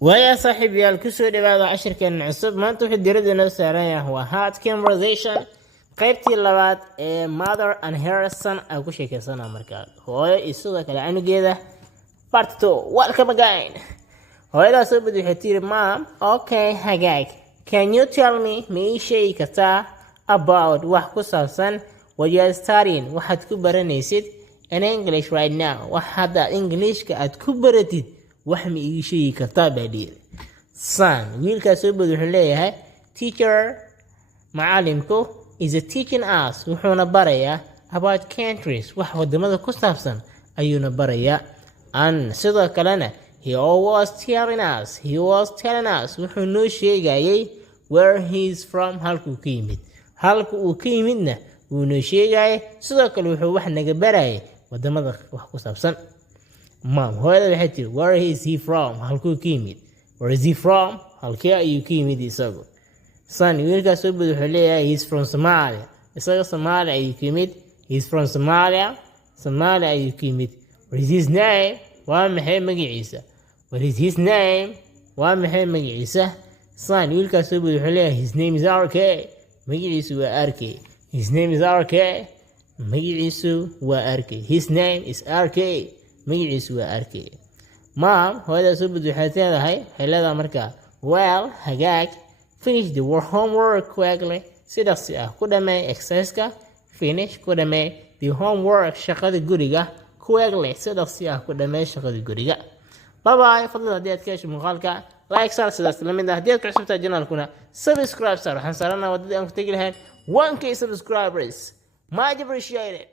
ويا صاحبي الكسور بعد 10 كان عصب ما انتو حديرد نفس عليا هو هات conversation قيبتي اللبات mother and her son اكو شيء كسانا مركا هو يسوى كلا عنو جيدة part 2 welcome again هو إذا سبب يحتير mom okay هجاك can you tell me مي شيء كتا about وحكو سالسان what you are studying وحد برنيسيد in English right now وحد English كأد كبرتيد وحمي إيجي شيء كتابة دير son ويلكا سوبد وحليها teacher معلمكو is teaching us وحونا بريا about countries وح ودمada ku saabsan ayuuna baraya an sidoo kalena he was telling us wuxuu noo sheegayay where he is from halkuu ka yimid halka uu ka yimidna wuu noo sheegayay sidoo kale wuxuu wax naga barayay wadamada wax ku saabsan mom hooyada waxay tiri where is he from halkuu ka yimid where is he from halkee ayuu ka yimid isagu son wiilkaas soo bad wuxuu leeyahay he is from Somalia isaga Somalia ayuu ka yimid he is from Somalia ayuu ka yimid what is his name waa maxay magaciisa what is his name waa maxay magaciisa son wiilkaas soo bad wuxuu leeyahay his name is RK magaciisu waa RK his name is RK magaciisu waa RK his name is RK magaciisu waa RK mom hooyada soo bad waxay leedahay xeelada markaa well hagaag finish the homework quickly sidaasi ah ku dhamee exercise-ka finish ku dhamee the homework shaqada guriga quickly sidaasi ah ku dhamee shaqada guriga bye bye fadlan haddii aad ka hesho muuqaalka like saar sidaas la mid ah haddii aad ku cusubtahay channelkuna subscribe saar waxaan saaranaa wadadii aan ku tegi lahayn 1k subscribers much appreciated